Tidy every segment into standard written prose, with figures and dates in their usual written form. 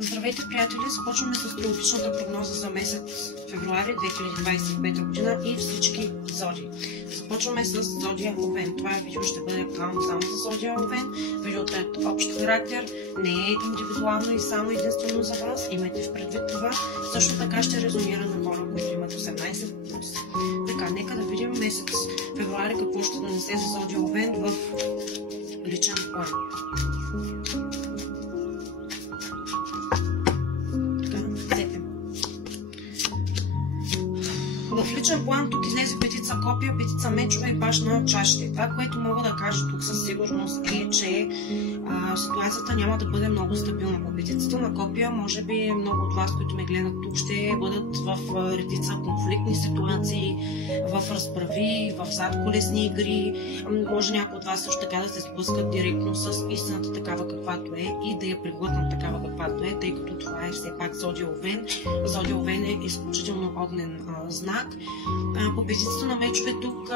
Здравейте, приятели! Започваме с астрологичната прогноза за месец февруари 2025 година и всички зодии. Започваме с зодия Овен. Това видео ще бъде актуално само за зодия Овен. Видеото е от общ характер, не е индивидуално и само единствено за вас. Имайте в предвид това. Също така ще резонира на хора, които имат 18+. Така, нека да видим месец февруари какво ще донесе за зодия Овен в личен план. В личен план тук излезе петица копия, петица мечове и паш на чашите. Това, което мога да кажа тук със сигурност е, че ситуацията няма да бъде много стабилна. По петицата на копия, може би много от вас, които ме гледат тук, ще бъдат в редица конфликтни ситуации, в разправи, в задколесни игри. Може някои от вас също така да се сблъскат директно с истината такава каквато е и да я преглътнат такава каквато е, тъй като това е все пак зодия Овен. Зодия Овен е изключително огнен знак. По петицата на мечове тук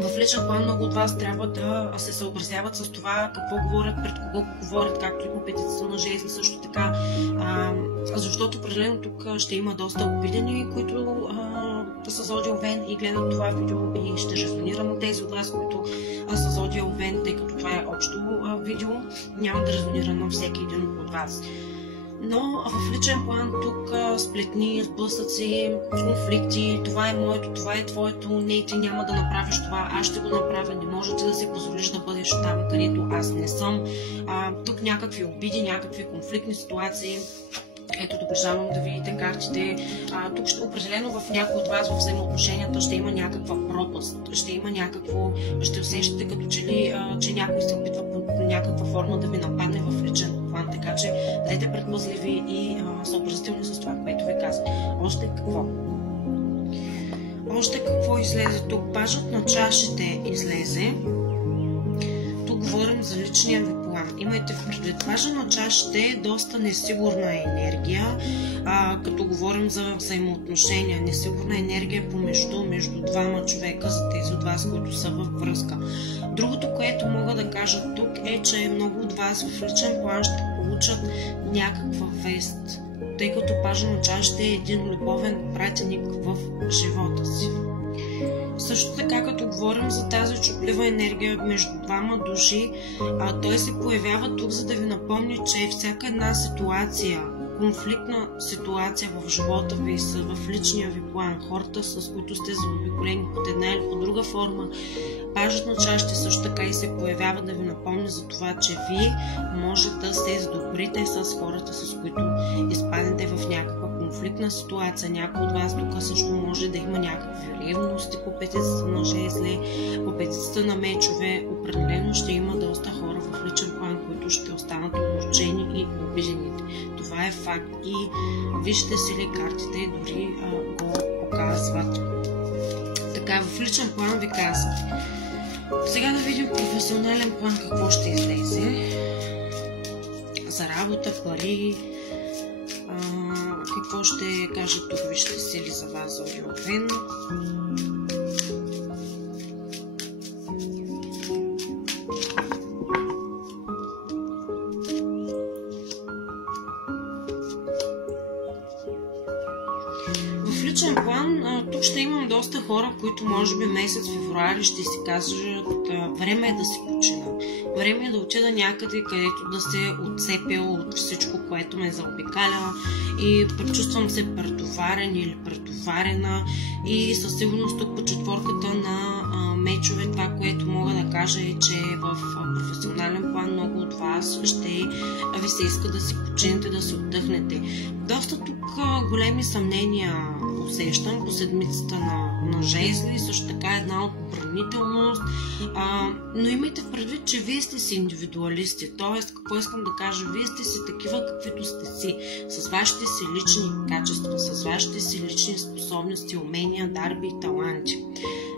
в личен план много от вас трябва да се съобразяват с това какво говорят, пред кого говорят, както и по петицата на жезли също така, защото определено тук ще има доста обидени, които са зодия Овен и гледат това видео и ще резонира на тези от вас, които са зодия Овен, тъй като това е общо видео, няма да резонира на всеки един от вас. Но в личен план тук сплетни, сблъсъци, конфликти, това е моето, това е твоето, не, ти няма да направиш това, аз ще го направя, не може ти да си позволиш да бъдеш там, където аз не съм. Тук някакви обиди, някакви конфликтни ситуации. Ето, доближавам да видите картите. Тук определено в някои от вас в взаимоотношенията ще има някаква пропаст, ще има някакво, ще усещате като че ли, че някой се опитва по някаква форма да ви нападне в личен план, така че бъдете предпазливи и съобразителни с това, което ви казах. Още какво? Още какво излезе тук? Пажът на чашите излезе. Тук говорим за личния ви план. Имайте в предвид, пажа на чашите е доста несигурна енергия, като говорим за взаимоотношения. Несигурна енергия между двама човека, за тези от вас, които са във връзка. Другото, което мога да кажа тук е, че много от вас в личен план ще получат някаква вест, тъй като пажа на чашите е един любовен пратеник в живота си. Също така, като говорим за тази чуплива енергия между двама души, той се появява тук, за да ви напомни, че всяка една ситуация, конфликтна ситуация в живота ви са в личния ви план, хората, с които сте заобиколени под една или по друга форма. Пажът на чашите също така и се появява да ви напомня за това, че вие може да се сдобрите с хората, с които изпадете в някаква конфликтна ситуация. Някой от вас тук също може да има някакви ревности по петицата на жезли, по петицата на мечове. Определено ще има доста хора в личен план, които ще останат огорчени и обидените. Това е факт и вижте си ли картите дори го показват. Така, в личен план ви казват. Сега да видим професионален план какво ще излезе. За работа, пари, какво ще кажат тук вижте сили за вас, зодия Овен. В личен план тук ще имам доста хора, които може би месец февруари ще си кажат време е да си почина. Време е да отида някъде, където да се отцепя от всичко, което ме заобикаля и пречувствам се претоварен или претоварена и със сигурност тук по четворката на мечове това, което мога да кажа е, че в професионален план много от вас ще ви се иска да си починете, да си отдъхнете. Доста тук големи съмнения усещам по седмицата на жезли, също така една отбранителност, но имайте в предвид, че вие сте си индивидуалисти, т.е. какво искам да кажа, вие сте си такива каквито сте си, с вашите си лични качества, с вашите си лични способности, умения, дарби и таланти.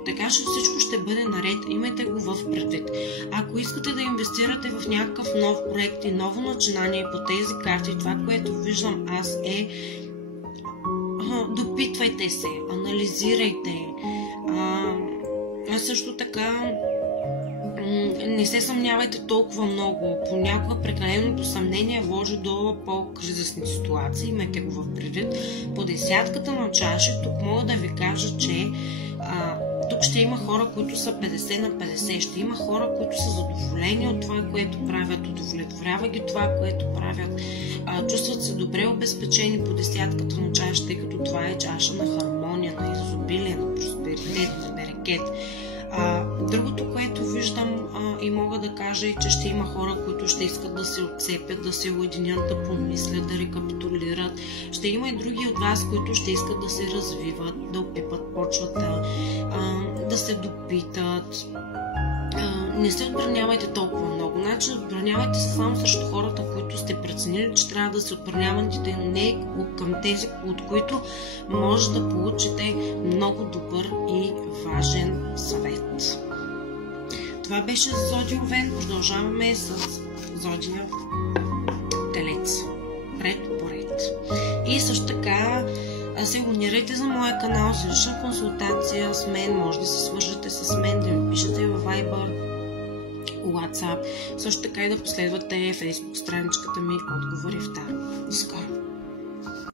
Така че всичко ще бъде наред, имайте го в предвид. Ако искате да инвестирате в някакъв нов проект и ново начинание по тези карти, това, което виждам аз е допитвайте се, анализирайте, също така Не се съмнявайте толкова много. Понякога прекаленото съмнение води до по-кризисни ситуации. Имайте го в предвид. По десятката на чаши тук мога да ви кажа, че тук ще има хора, които са 50 на 50. Ще има хора, които са задоволени от това, което правят, удовлетворява ги това, което правят. Чувстват се добре обезпечени по десятката на чаша, тъй като това е чаша на хармония, на изобилие, на просперитет, на берекет. Другото, което виждам и мога да кажа е, че ще има хора, които ще искат да се отцепят, да се уединят, да помислят, да рекапитулират. Ще има и други от вас, които ще искат да се развиват, да опипат почвата, да се допитат. Не се отбранявайте толкова много. Значи отбранявайте се само срещу хората, които сте преценили, че трябва да се отбранявате, но не към тези, от които може да получите много добър и важен съвет. Това беше за Зодия Овен. Продължаваме с Зодия Телец. Ред по ред. И също така се абонирайте за моя канал за лична консултация с мен. Може да се свържете с мен, да ми пишете във Viber, WhatsApp. Също така и да последвате Facebook страничката ми Отговори в Таро. До скоро!